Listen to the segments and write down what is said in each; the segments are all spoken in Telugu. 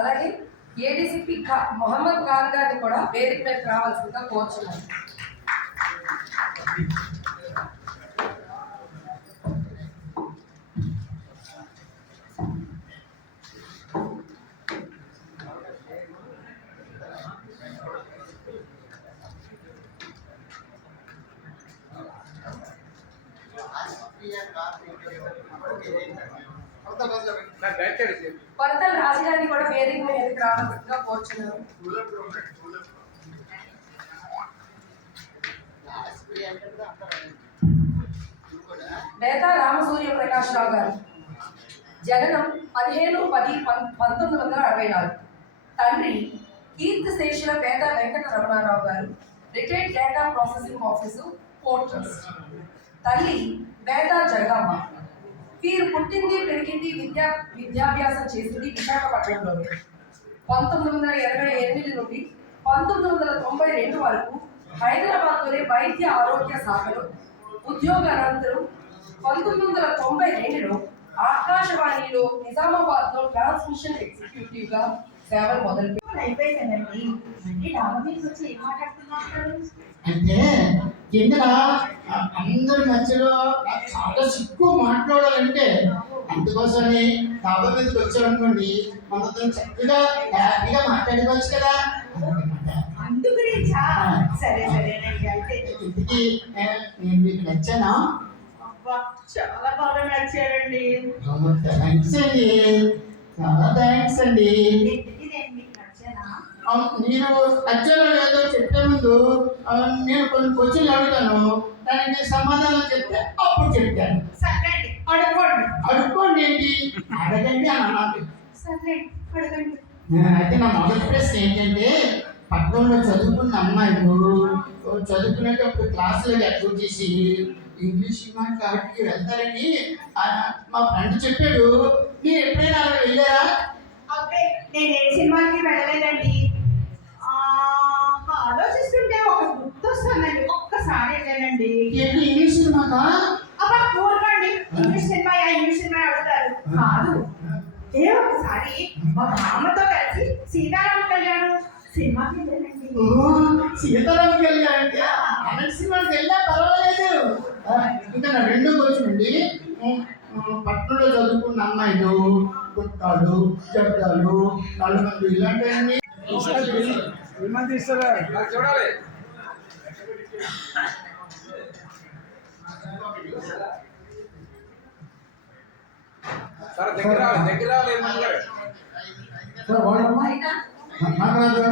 అలాగే ఏడీసీపీ మొహమ్మద్ ఖాన్ గారిని కూడా వేదిక మీద రావాల్సిందిగా కోరుచున్నాను. కొరతల రాజుగారిని కూడా వేదిక మీద రావాల్సిందిగా కోరుచున్నాను. నేత రామసూర్య ప్రకాష్ రావు గారు జననం 15/10/1964. తండ్రి కీర్తిశేషుల వేద వెంకట రమణారావు గారు, retired data processing officer, port trust. తల్లి వేద జగదమ్మ. వీరు పుట్టింది పెరిగింది విద్యాభ్యాసం చేసింది విశాఖపట్నంలోనే. 1988 నుండి 1992 వరకు హైదరాబాద్లోని వైద్య ఆరోగ్య శాఖలో ఉద్యోగ అనంతరం 1992లో ఆకాశవాణిలో నిజామాబాద్లో ట్రాన్స్మిషన్ ఎగ్జిక్యూటివ్గా సేవలు మొదలుపెట్టారు. అయిపోయిందండి. అంటే కింద అందరి మధ్యలో చాలా సిక్కు మాట్లాడాలంటే అందుకోసమే డాబా మీదకి వచ్చామనుకోండి, మనతో చక్కగా హ్యాపీగా మాట్లాడుకోవచ్చు కదా. అందుగురించా? సరే సరేనండి. అయితే ఇంటికి నేను మీకు నచ్చానా? చాలా బాగా నచ్చారండి. థ్యాంక్స్ అండి, చాలా థ్యాంక్స్ అండి. నేను నచ్చానో లేదో చెప్పే ముందు నేను కొన్ని క్వశ్చన్లు అడుగుతాను, దానికి సమాధానం చెప్తే అప్పుడు చెప్తాను. అడుక్కోండి. అడుక్కోండి ఏంటి? అడగండి అని అనాలి. అయితే నా మొదటి ప్రశ్న ఏంటంటే, పట్టణంలో చదువుకున్న అమ్మాయిలు చదువుకునేటప్పుడు క్లాసులకు అటెండ్ చేసి ఇంగ్లీష్ సినిమా కాబట్టి వెళ్తారని మా ఫ్రెండ్ చెప్పాడు. మీరు ఎప్పుడైనా అలా వెళ్ళారా? నేను ఏ సినిమాకి వెళ్ళలేదండి. ఆలోచిస్తుంటే ఒక గుర్తు వస్తుందండి. ఒక్కసారి వెళ్ళానండి. ఇంగ్లీష్ సినిమాకా? అబ్బా కూరకండి. ఇంగ్లీష్ సినిమా అడుగుతారు కాదు. ఒకసారి మా మామతో కలిసి సీతారామ కళ్యాణం సినిమాకి వెళ్ళానండి. సీతారామ కళ్యాణం అలాంటి సినిమాకి వెళ్ళా పర్వాలేదు. ఇంకా నా రెండో క్వశ్చన్ అండి, పట్టణంలో చదువుకున్న అమ్మాయిలు కుట్టాలు, జబ్దాలు, నలుమంది ఇలాంటివన్నీ చూడాలి. నాగరాజు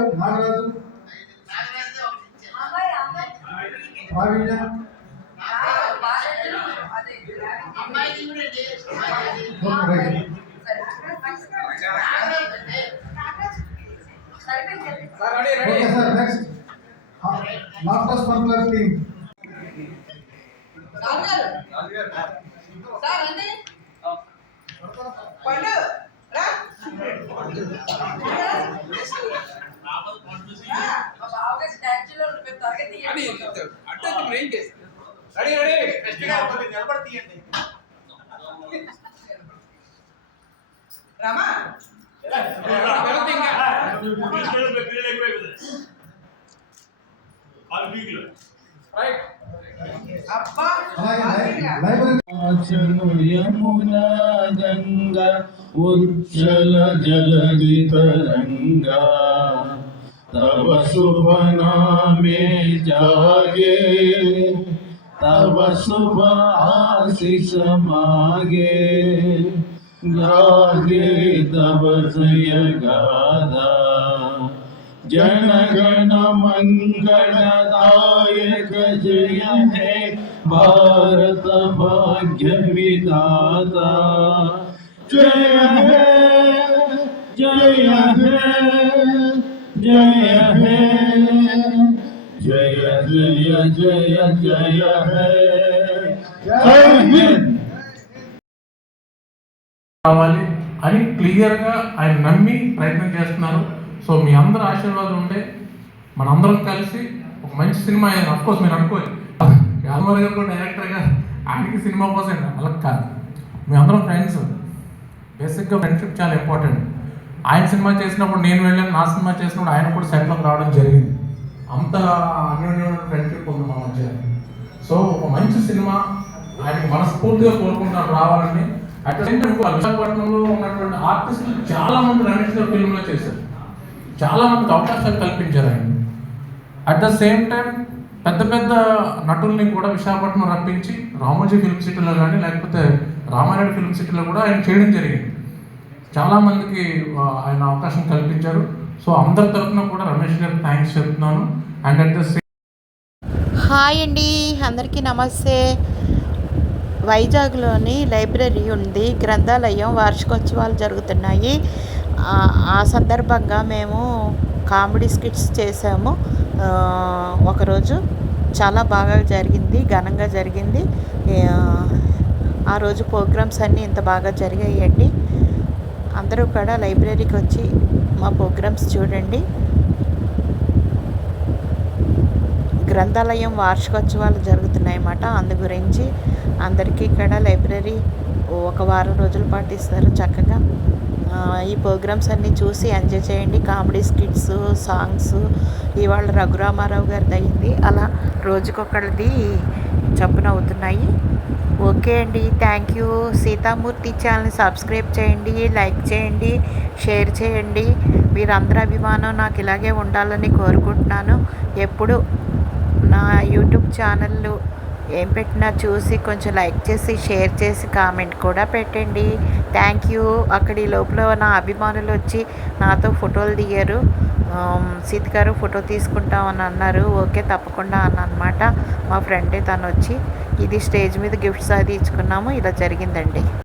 యమునా గంగా ఉజ్జల జలధి తరంగా तव शुभ नामे जागे तव शुभ आशीष मागे गागे तव जय गाथा जन गण मंगलदायक जय हे भारत भाग्य विधाता जय हे जय हे जय हे जय जय जय जय हे जय हिंद కావాలి అని క్లియర్గా ఆయన నమ్మి ప్రయత్నం చేస్తున్నారు. సో మీ అందరి ఆశీర్వాదం ఉంటే మనందరం కలిసి ఒక మంచి సినిమా అయింది. అఫ్కోర్స్ మీరు అనుకోవచ్చు యాదమరి గారు కూడా డైరెక్టర్గా ఆయనకి సినిమా కోసం అలా కాదు, మేమందరం ఫ్రెండ్స్. బేసిక్గా ఫ్రెండ్షిప్ చాలా ఇంపార్టెంట్. ఆయన సినిమా చేసినప్పుడు నేను వెళ్ళాను, నా సినిమా చేసినప్పుడు ఆయన కూడా సెట్లోకి రావడం జరిగింది. అంత అన్యోన్యమైన ఫ్రెండ్షిప్ ఉంది మా మధ్య. సో ఒక మంచి సినిమా ఆయనకి మనస్ఫూర్తిగా కోరుకుంటాను రావాలని. అట్ సేమ్ టైం విశాఖపట్నంలో ఉన్నటువంటి ఆర్టిస్టులు చాలామంది రమేష్ గారు ఫిల్మ్లో చేశారు, చాలామందికి అవకాశాలు కల్పించారు ఆయన. అట్ ద సేమ్ టైం పెద్ద పెద్ద నటుల్ని కూడా విశాఖపట్నం రప్పించి రామోజీ ఫిల్మ్ సిటీలో కానీ లేకపోతే రామారెడ్డి ఫిల్మ్ సిటీలో కూడా ఆయన చేయడం జరిగింది. చాలామందికి ఆయన అవకాశం కల్పించారు. సో అందరి తరఫున కూడా రమేష్ గారికి థ్యాంక్స్ చెప్తున్నాను. And at the same hi అండి, అందరికీ నమస్తే. వైజాగ్లోని లైబ్రరీ ఉంది, గ్రంథాలయం వార్షికోత్సవాలు జరుగుతున్నాయి. ఆ సందర్భంగా మేము కామెడీ స్కిట్స్ చేసాము. ఒకరోజు చాలా బాగా జరిగింది, ఘనంగా జరిగింది. ఆ రోజు ప్రోగ్రామ్స్ అన్నీ ఇంత బాగా జరిగాయండి. అందరూ కూడా లైబ్రరీకి వచ్చి మా ప్రోగ్రామ్స్ చూడండి. గ్రంథాలయం వార్షికోత్సవాలు జరుగుతున్నాయన్నమాట. అందు గురించి అందరికీ ఇక్కడ లైబ్రరీ ఒక వారం రోజుల పాటు ఇస్తారు. చక్కగా ఈ ప్రోగ్రామ్స్ అన్నీ చూసి ఎంజాయ్ చేయండి. కామెడీ స్కిట్స్, సాంగ్స్, ఇవాళ రఘురామారావు గారిది అయింది. అలా రోజుకొకరిది చప్పున అవుతున్నాయి. ఓకే అండి, థ్యాంక్ యూ. సీతామూర్తి ఛానల్ని సబ్స్క్రైబ్ చేయండి, లైక్ చేయండి, షేర్ చేయండి. మీరందరి అభిమానం నాకు ఇలాగే ఉండాలని కోరుకుంటున్నాను. ఎప్పుడు నా యూట్యూబ్ ఛానల్ ఏం పెట్టినా చూసి కొంచెం లైక్ చేసి, షేర్ చేసి, కామెంట్ కూడా పెట్టండి. Thank you. అక్కడి లోపల నా అభిమానులు వచ్చి నాతో ఫోటోలు దిగారు. సీత గారు ఫోటో తీసుకుంటామని అన్నారు. ఓకే తప్పకుండా అన్నమాట. మా ఫ్రెండే తను వచ్చి ఇది స్టేజ్ మీద గిఫ్ట్స్ అది ఇచ్చుకున్నాము. ఇలా జరిగిందండి.